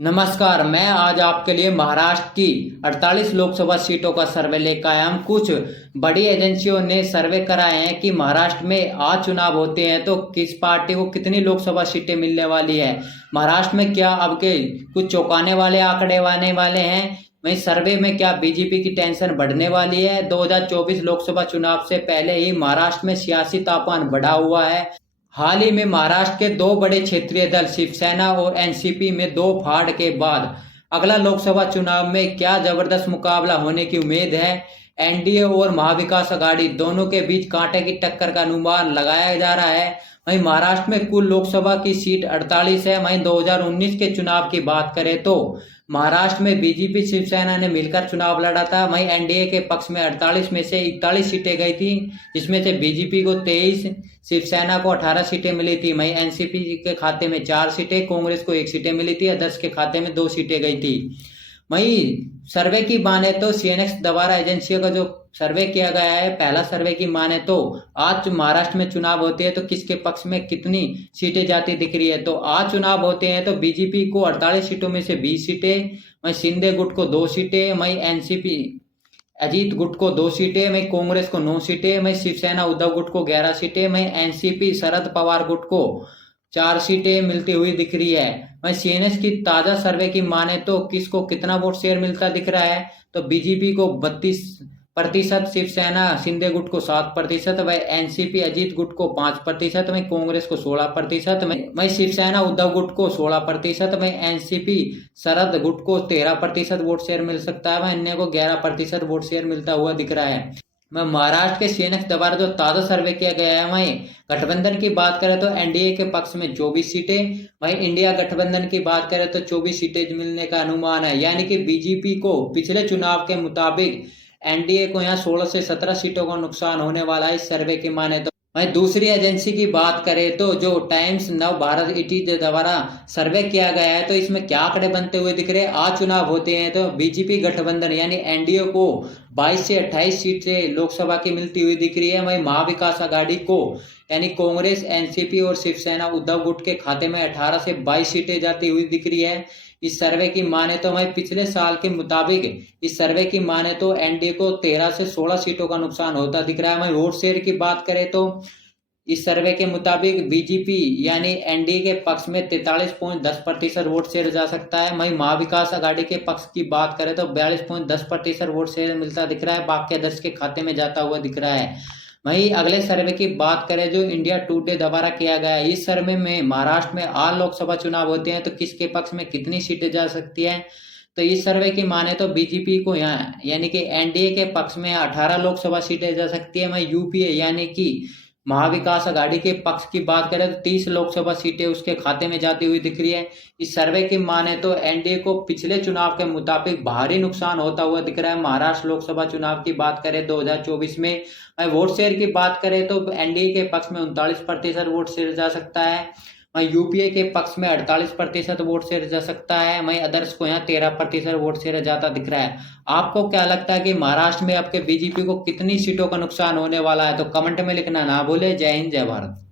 नमस्कार, मैं आज आपके लिए महाराष्ट्र की 48 लोकसभा सीटों का सर्वे लेकर आया हूं। कुछ बड़ी एजेंसियों ने सर्वे कराए हैं कि महाराष्ट्र में आज चुनाव होते हैं तो किस पार्टी को कितनी लोकसभा सीटें मिलने वाली है। महाराष्ट्र में क्या अब के कुछ चौंकाने वाले आंकड़े आने वाले हैं। वहीं सर्वे में क्या बीजेपी की टेंशन बढ़ने वाली है। 2024 लोकसभा चुनाव से पहले ही महाराष्ट्र में सियासी तापमान बढ़ा हुआ है। हाल ही में महाराष्ट्र के दो बड़े क्षेत्रीय दल शिवसेना और एनसीपी में दो फाड़ के बाद अगला लोकसभा चुनाव में क्या जबरदस्त मुकाबला होने की उम्मीद है। एनडीए और महाविकास अघाड़ी दोनों के बीच कांटे की टक्कर का अनुमान लगाया जा रहा है। वहीं महाराष्ट्र में कुल लोकसभा की सीट 48 है। वहीं 2019 के चुनाव की बात करें तो महाराष्ट्र में बीजेपी शिवसेना ने मिलकर चुनाव लड़ा था। वहीं एनडीए के पक्ष में 48 में से 41 सीटें गई थी, जिसमें से बीजेपी को 23, शिवसेना को 18 सीटें मिली थी। वहीं एनसीपी के खाते में 4 सीटें, कांग्रेस को 1 सीटें मिली थी, अदर्स के खाते में 2 सीटें गई थी। वहीं सर्वे की माने तो सीएनएक्स द्वारा एजेंसियों का जो सर्वे किया गया है, पहला सर्वे की माने तो आज महाराष्ट्र में चुनाव होते हैं तो किसके पक्ष में कितनी सीटें जाती दिख रही है। तो आज चुनाव होते हैं तो बीजेपी को 48 सीटों में से 20 सीटें, वहीं शिंदे गुट को 2 सीटें, वहीं एनसीपी अजीत गुट को 2 सीटें, वहीं कांग्रेस को 9 सीटें, वहीं शिवसेना उद्धव गुट को 11 सीटें, वहीं एनसीपी शरद पवार गुट को 4 सीटें मिलती हुई दिख रही है। वहीं सीएनएस की ताजा सर्वे की माने तो किसको कितना वोट शेयर मिलता दिख रहा है। तो बीजेपी को 32%, शिवसेना शिंदे गुट को 7%, वही एनसीपी अजीत गुट को 5%, वहीं कांग्रेस को 16%, वहीं शिवसेना उद्धव गुट को 16%, वहीं एनसीपी शरद गुट को 13% वोट शेयर मिल सकता है, वहीं अन्य को 11% वोट शेयर मिलता हुआ दिख रहा है। मैं महाराष्ट्र के सीएनएक्स द्वारा जो ताजा सर्वे किया गया है, वहीं गठबंधन की बात करें तो एनडीए के पक्ष में 24 सीटें, वहीं इंडिया गठबंधन की बात करें तो 24 सीटें मिलने का अनुमान है। यानी कि बीजेपी को पिछले चुनाव के मुताबिक एनडीए को यहाँ 16 से 17 सीटों का नुकसान होने वाला है इस सर्वे की माने तो। वहीं दूसरी एजेंसी की बात करें तो जो टाइम्स नव भारत ईटी द्वारा सर्वे किया गया है, तो इसमें क्या आंकड़े बनते हुए दिख रहे हैं। आज चुनाव होते हैं तो बीजेपी गठबंधन यानी एनडीए को 22 से 28 सीट से लोकसभा की मिलती हुई दिख रही है। वहीं महाविकास अघाड़ी को यानी कांग्रेस, एनसीपी और शिवसेना उद्धव गुट के खाते में 18 से 22 सीटें जाती हुई दिख रही है इस सर्वे की माने तो। वहीं पिछले साल के मुताबिक इस सर्वे की माने तो एनडीए को 13 से 16 सीटों का नुकसान होता दिख रहा है। वहीं वोट शेयर की बात करें तो इस सर्वे के मुताबिक बीजेपी यानी एनडीए के पक्ष में 43.10% वोट शेयर जा सकता है। वहीं महाविकास अघाड़ी के पक्ष की बात करें तो 42.10% वोट शेयर मिलता दिख रहा है, बाकी अदर्स के खाते में जाता हुआ दिख रहा है। वहीं अगले सर्वे की बात करें जो इंडिया टुडे द्वारा किया गया है, इस सर्वे में महाराष्ट्र में आज लोकसभा चुनाव होते हैं तो किसके पक्ष में कितनी सीटें जा सकती हैं। तो इस सर्वे की माने तो बीजेपी को यहाँ यानी कि एनडीए के पक्ष में 18 लोकसभा सीटें जा सकती है। वहीं यूपीए यानी कि महाविकास अघाड़ी के पक्ष की बात करें तो 30 लोकसभा सीटें उसके खाते में जाती हुई दिख रही है। इस सर्वे की माने तो एनडीए को पिछले चुनाव के मुताबिक भारी नुकसान होता हुआ दिख रहा है। महाराष्ट्र लोकसभा चुनाव की बात करें 2024 में वोट शेयर की बात करें तो एनडीए के पक्ष में 39% वोट शेयर जा सकता है। वहीं यूपीए के पक्ष में 48% वोट शेयर जा सकता है। वहीं अदर्स को यहाँ 13% वोट शेयर जाता दिख रहा है। आपको क्या लगता है कि महाराष्ट्र में आपके बीजेपी को कितनी सीटों का नुकसान होने वाला है। तो कमेंट में लिखना ना भूले। जय हिंद, जय भारत।